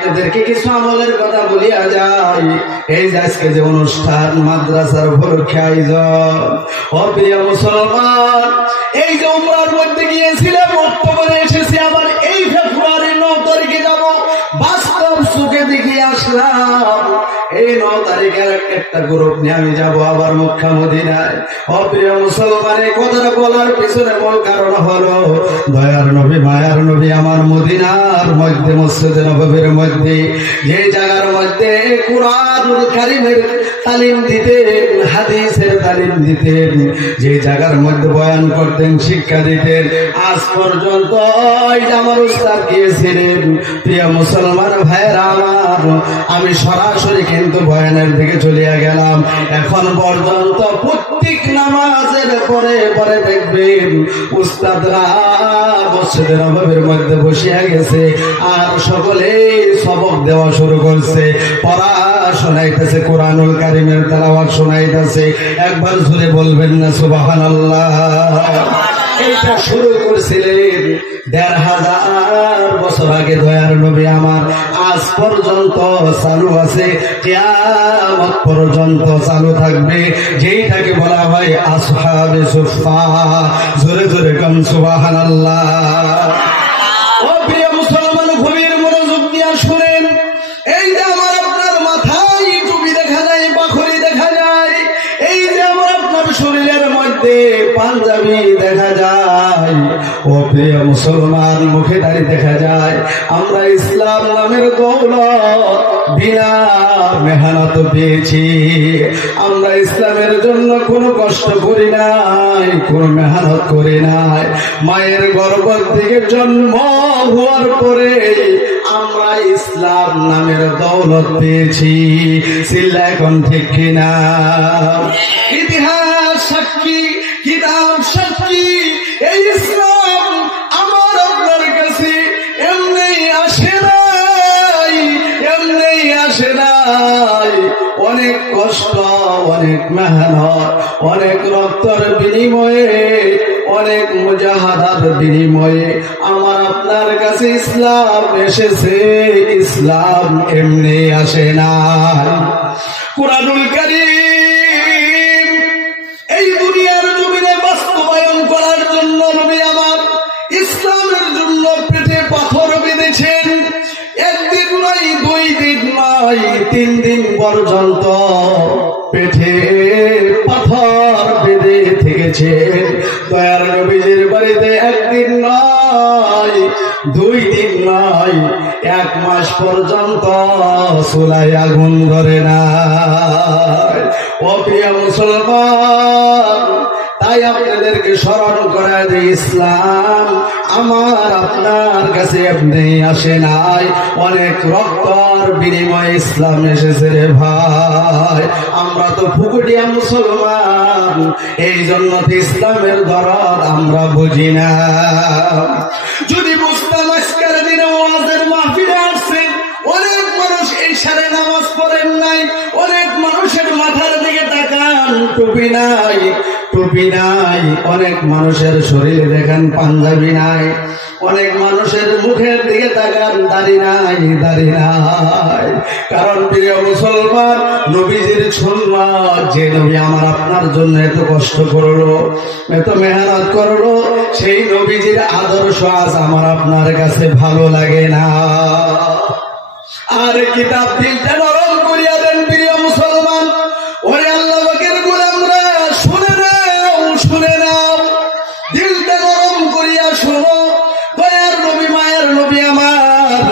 আপনাদেরকে কিছু আমলের কথা বলিয়া যাই। এই যে আজকে যে অনুষ্ঠান মাদ্রাসার উপলক্ষে আয়োজন, ও প্রিয় মুসলমান, এই যে উমরার মধ্যে গিয়েছিলাম, অক্টোবরে এসেছি, আবার এই ফেব্রুয়ারির 9 তারিখে যাব। বাস্তব চোখে দেখে আসলাম এই 9 তারিখের একটা গ্রুপ নিয়ে আমি যাব আবার মক্কা মদিনায়। ও প্রিয় মুসলমান, এই কথাটা বলার পিছনে মূল কারণ হলো দয়ার নবী মায়ার নবী আমার মদিনার মধ্যে মসজিদে নববীর মধ্যে যে জায়গার মধ্যে কুরআনুল কারীমের তালিম দিতেন, হাদিসের তালিম দিতেন, যে জায়গার মধ্যে বয়ান করতেন, শিক্ষা দিতেন, আজ পর্যন্ত আমার উস্তাদ গিয়েছিলেন। প্রিয় মুসলমান ভাইয়েরা আমার, আমি সরাসরি কিন্তু বয়ানের দিকে চলিয়া গেলাম। এখন পর্যন্ত প্রত্যেক নামাজের পরে পরে দেখবেন উস্তাদরা মসজিদে নববীর মধ্যে বসিয়া গেছে আর সকলে সবক দেওয়া শুরু করছে, পড়া শোনাইতেছে, কোরআনুল কারীমের তেলাওয়াত শোনাইতেছে। একবার জোরে বলবেন না সুবহানাল্লাহ? এইটা শুরু করছিলেন ১৫০০ বছর আগে দয়ার নবী আমার, আজ পর্যন্ত চালু আছে, কিয়ামত পর্যন্ত চালু থাকবে। যেইটাকে বলা হয় আসহাবে সুফফা। জোরে জোরে কাম সুবহানাল্লাহ। ও প্রিয় মুসলমান, গভীর মনোযোগ দিয়ে শুনেন। এই যে আমার আপনার মাথায় টুপি দেখা যায়, পাখড়ি দেখা যায়, এই যে আমার আপনার শরীরের মধ্যে পাঞ্জাবি দেখা যায়, ও প্রিয় মুসলমান মুখে দাড়ি দেখা যায়, আমরা ইসলাম নামের দৌলত বিনা মেহনত পেয়েছি। আমরা ইসলামের জন্য কোনো কষ্ট করি নাই, কোনো মেহনত করি নাই। মায়ের গর্ভ থেকে জন্ম হওয়ার পরে আমরা ইসলাম নামের দৌলত পেয়েছি। চিল্লা এখন ঠিক কিনা? ইতিহাস সাক্ষী, কিতাব সাক্ষী, এই ইসলাম আমার আপনার কাছে এমনি আসে নাই, এমনি আসে নাই। অনেক কষ্ট, অনেক মেহনত, অনেক রক্তের বিনিময়ে, অনেক মুজাহাদার বিনিময়ে আমার আপনার কাছে ইসলাম এসেছে। ইসলাম এমনি আসে না। কুরআনুল কারীম এই দুনিয়ার জমিনে বাস্তবায়ন করার জন্য নবী আমার ইসলামের জন্য পেটে পাথর বেঁধেছেন। একদিন নয়, 2 দিন নয়, 3 দিন পর্যন্ত পেটে পাথর বেঁধে থেকেছেন। দয়ার নবীজির বাড়িতে একদিন নয়, 2 দিন নয়, 1 মাস পর্যন্ত চুলায় আগুন ধরে না। ও প্রিয় মুসলমান, তাই আপনাদেরকে স্মরণ করা যে ইসলাম আমার আপনার কাছে এমনি আসে নাই, অনেক রক্তের বিনিময়ে ইসলাম এসেছে রে ভাই। আমরা তো ফুকুটিয়া মুসলমান, এই জন্য তো ইসলামের দরদ আমরা বুঝি না। যদি বুঝতাম আজকের দিনে ওয়াজের মাহফিলে আসছে, অনেক মানুষ এই সারে নামাজ পড়েন নাই, অনেক মানুষের মাথার দিকে তাকান টুপি নাই, টুপি নাই, অনেক মানুষের শরীরে দেখেন পাঞ্জাবি নাই, অনেক মানুষের মুখের দিকে তাকান দাড়ি নাই, দাড়ি নাই। কারণ প্রিয় মুসলমান, নবীজির সুন্নাত, যে নবী আমার আপনার জন্য এত কষ্ট করলো, এত মেহনত করলো, সেই নবীজির আদর্শ আজ আমার আপনার কাছে ভালো লাগে না। আর কিতাব দিলটা নরম করিয়া দেন প্রিয় মুসলমান। ওরে আল্লাহ পাকের গোলামরা, শুনে নাও, শুনে নাও, দিলটা নরম করিয়া শুনো। দয়ার নবী মায়ের নবী আমার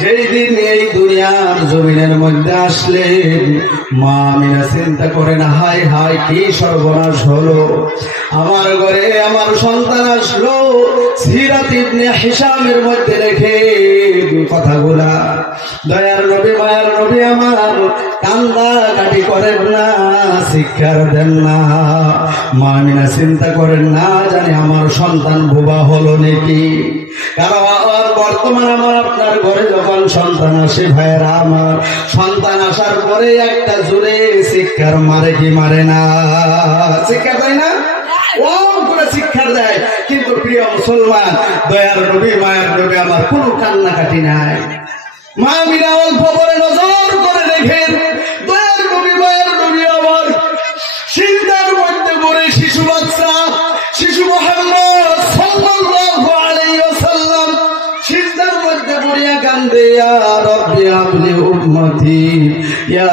যেই দিন এই দুনিয়ার জমিনের মধ্যে আসলেন, মা আমিনা চিন্তা করেন, হায় হায় কি সর্বনাশ হলো, আমার ঘরে আমার সন্তান আসলো। সিরাত ইবনে হিশামের মধ্যে রেখে কথাগুলা দয়ার নবী মায়ের নবী আমার কান্দা কাটি করেন না, শিক্ষার দেন না। মা আমিনা চিন্তা করেন না জানি আমার সন্তান বোবা হলো নাকি। কারণ বর্তমান আমার আপনার ঘরে যখন সন্তান আসে ভাইয়েরা আমার, সন্তান আসার পরে একটা জোরে শিক্ষার মারে কি মারে না? শিক্ষা দেয় না? ও করে শিক্ষা দেয়। কিন্তু প্রিয় মুসলমান, দয়ার নবী মায়ের নবী আমার কোনো কান্নাকাটি নাই, মা আমিনা অল্প করে নজর করে দেখেন দয়ার নবী মায়ের নবী আমার সিজদার মধ্যে পড়ে শিশু বাচ্চা শিশু মুহাম্মদ সাল্লাল্লাহু আলাইহি ওয়াসাল্লাম সিজদার মধ্যে পড়িয়া কান্দে, ইয়া রাব্বি হাবলি উম্মতি, ইয়া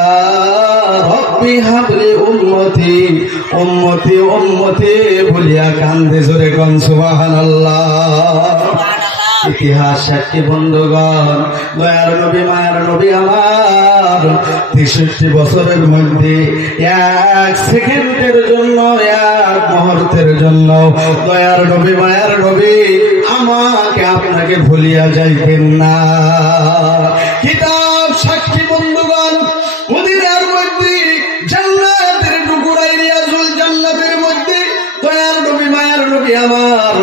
রাব্বি হাবলি উম্মতি, উম্মতি উম্মতি বলিয়া কান্দে। জোরে কোন সুবহানাল্লাহ। ইতিহাস সাক্ষী বন্ধুগণ, দয়ার নবী মায়ের নবী আমার 63 বছরের মধ্যে এক সেকেন্ডের জন্য, এক মুহূর্তের জন্য দয়ার নবী মায়ের নবী আমাকে আপনাকে ভুলিয়া যাইবেন না। কিতাব সাক্ষী বন্ধুগণ, মদিনার মধ্যে জান্নাতের টুকুরাই রিয়াজুল জান্নাতের মধ্যে দয়ার নবী মায়ের নবী আমার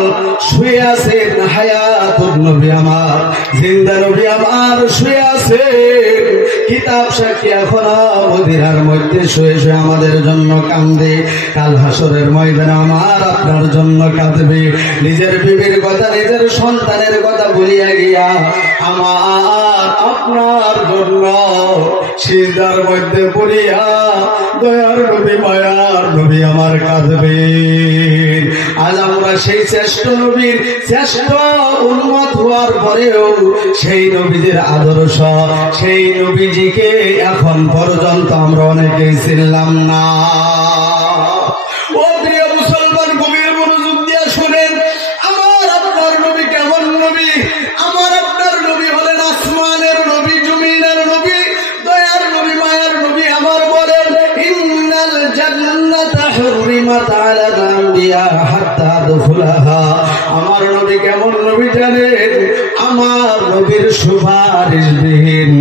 শুয়ে আছেন, হায়াতুন নবী আমার জিন্দা নবী আমার শুয়ে আছেন। কিতাব সাক্ষী এখনো মদিনার মধ্যে শুয়ে শুয়ে আমাদের জন্য কান্দে। কাল হাসরের ময়দানে আমার আপনার জন্য কাঁদবে। নিজের বিবির কথা, নিজের সন্তানের কথা ভুলিয়া গিয়া আমার আপনার জন্য সিজদার মধ্যে পড়িয়া দয়ার নবী মায়ার নবী আমার কাঁদবে। আজ আমরা সেই শ্রেষ্ঠ নবীর শ্রেষ্ঠ উম্মত হওয়ার পরেও সেই নবীদের আদর্শ, সেই নবীজিকে এখন পর্যন্ত আমরা অনেকেই চিনলাম না। ও প্রিয় মুসলমান, গভীর মনোযোগ দিয়া শুনেন, আমার আপনার নবী কেমন নবী? আমার আপনার নবী হলেন আসমানের নবী, জমিনের নবী, দয়ার নবী মায়ার নবী আমার বলেন, ইন্নাল জান্নাতা হুররিমাত আলাল আম্বিয়া হাত্তা দুখুলাহা। আমার নবী কেমন নবী জানেন? আমার নবীর সুপারিশবিহীন,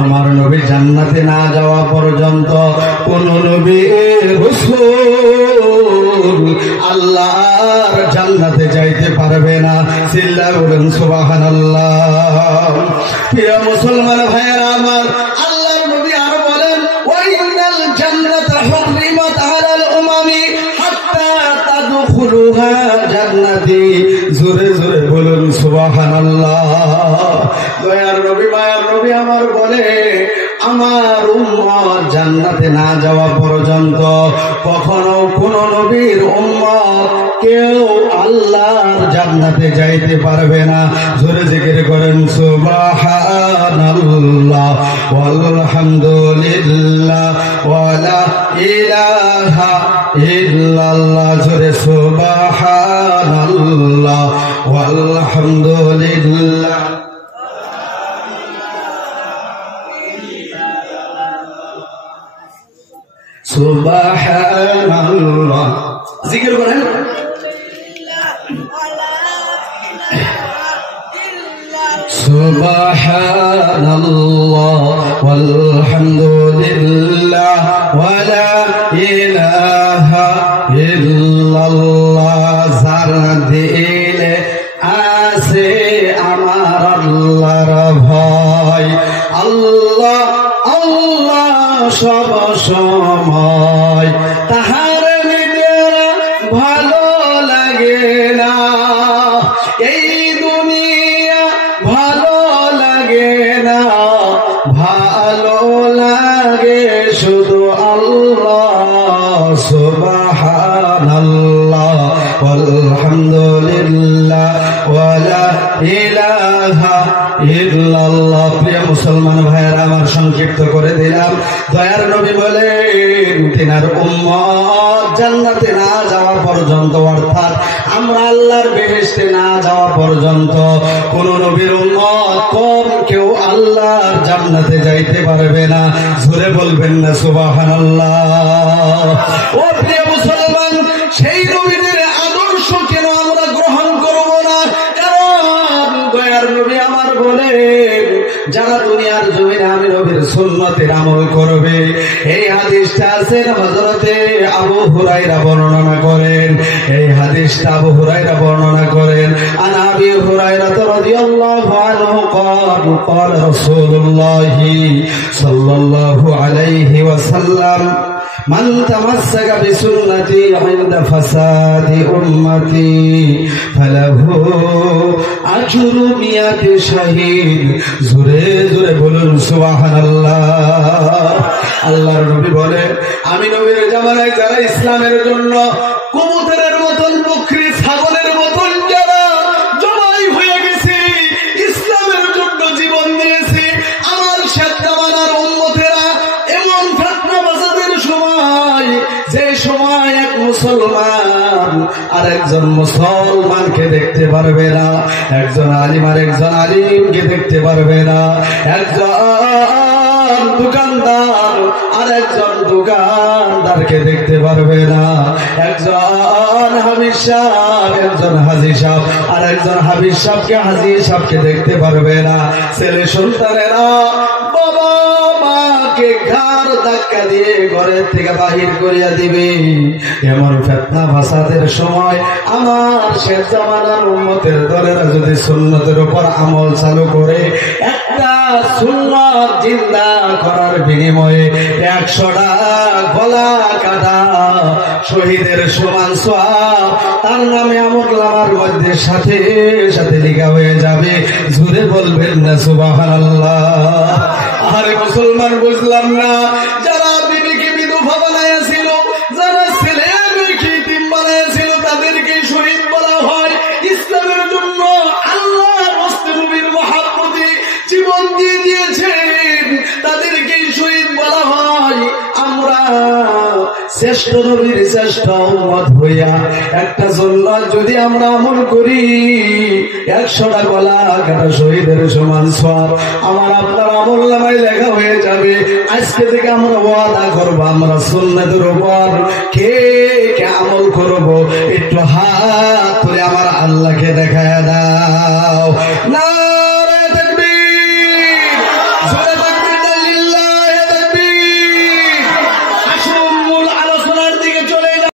আমার নবী জান্নাতে না যাওয়া পর্যন্ত কোন নবী রাসূল আল্লাহর জান্নাতে যাইতে পারবে না। চিল্লা বলেন সুবহানাল্লাহ। প্রিয় মুসলমান ভাইয়েরা আমার, আল্লাহর নবী আর বলেন, ওয়া ইন্নাল জান্নাতা হুররিমাত আলাল উমামি হাত্তা তাদখুলুহা জান্নাতি। জোরে জোরে বলুন সুবহানাল্লাহ। দয়ার নবী মায়ার নবী আমার বলে, আমার উম্মত জান্নাতে না যাওয়া পর্যন্ত কখনো কোন নবীর উম্মত কেউ আল্লাহর জান্নাতে যাইতে পারবে না। জোরে জিকির করেন সুবহানাল্লাহ ওয়ালহামদুলিল্লাহ ওয়ালা ইলাহা ইল্লাল্লাহ। জোরে সুবহানাল্লাহ ওয়ালহামদুলিল্লাহ। সুবহানাল্লাহ। জিকির করেন। সুবহানাল্লাহ ওয়ালহামদুলিল্লাহ ওয়ালা ইলাহা ইল্লাল্লাহ। যার দিলে আছে আমার আল্লাহর ভয়, আল্লাহ আল্লাহ সব সময়, তাহার নিজের ভালো লাগে না, এই দুনিয়া ভালো লাগে না, ভালো লাগে শুধু আল্লাহ। সুবহানাল্লাহ ওয়ালহামদুলিল্লাহ ওয়ালা ইলাহা ইল্লাল্লাহ। প্রিয় মুসলমান ভাইয়েরা আমার, সংক্ষিপ্ত করে দিলাম। দয়ার নবী বলেন, তিনার উম্মত জান্নাতে না যাওয়া পর্যন্ত, অর্থাৎ আমরা আল্লাহর বেহেশতে না যাওয়া পর্যন্ত কোন নবীর উম্মত কম কেউ আল্লাহর জান্নাতে যাইতে পারবে না। জোরে বলবেন না সুবহানাল্লাহ। ও প্রিয় মুসলমান, সেই নবীদের আদর্শ কেন আমরা গ্রহণ করব না? কারণ দয়ার নবী আমার বলেন, যারা দুনিয়ার জমিনে আমি নবীর সুন্নতের আমল করবে। এই হাদিসটা আছেন হযরতে আবু হুরায়রা বর্ণনা করেন। এই হাদিসটা আবু হুরায়রা বর্ণনা করেন। আন আবি হুরায়রা রাদিয়াল্লাহু আনহু قال قال رسول الله صلى الله عليه وسلم মান তামাসসাকা বিসুন্নতি ইনদা ফাসাদি উম্মতি ফালাহু আজরু মিয়াতি শাহীদ। জোরে জোরে বলুন সুবহানাল্লাহ। আল্লাহর নবী বলে, আমি নবীর জামানায় যারা ইসলামের জন্য কবুতরের মতন, বকরি ছাগলের মতন যারা জবাই হয়ে গেছে, ইসলামের জন্য জীবন দিয়েছে, আমার শেষ জামানার উম্মতেরা এমন ফিতনা ফাসাদের সময়, যে সময় এক মুসলমান আর একজন মুসলমানকে দেখতে পারবে না, একজন আলিম আর একজন আলিমকে দেখতে পারবে না, একজন দোকানদার আর একজন দোকানদারকে দেখতে পারবে না, একজন হাফিজ সাহেব একজন হাজী সাহেব আর একজন হাফিজ সাহেবকে হাজী সাহেবকে দেখতে পারবে না। ছেলে সন্তানেরা বাবা মাকে ঘাড় ধাক্কা দিয়ে ঘরের থেকে বাহির করিয়া দিবে। এমন ফিতনা ফাসাদের সময় আমার শেষ জামানার উম্মতের দলেরা যদি সুন্নতের উপর আমল চালু করে, একটা সুন্নাত জিন্দা করার বিনিময়ে 100টা গলা কাটা শহীদের সমান সওয়াব তার নামে আমলনামার মধ্যে সাথে সাথে লেখা হয়ে যাবে। জোরে বলবেন না সুবহানাল্লাহ। আরে মুসলমান বুঝলাম না, যারা বিবিকে বিধবা বানাইছিল, যারা ছেলে মেয়েকে ইতিম বানাইছিল, তাদেরকে শহীদ বলা হয়। ইসলামের জন্য আল্লাহ রাসূল নবীর মহব্বতে জীবন দিয়ে দিয়েছেন, তাদেরকে শহীদ বলা হয়। আমরা শ্রেষ্ঠ নবীর শ্রেষ্ঠ উম্মত হইয়া একটা সুন্নাত যদি আমরা আমল করি, 100টা গলা কাটা শহীদের সমান সওয়াব আমার আপনার আমলনামায় লেখা হয়ে যাবে। আজকে থেকে আমরা ওয়াদা করব, আমরা সুন্নাতের উপর কে কে আমল করব, একটু হাত তুলে আমার আল্লাহকে দেখায় দাও না।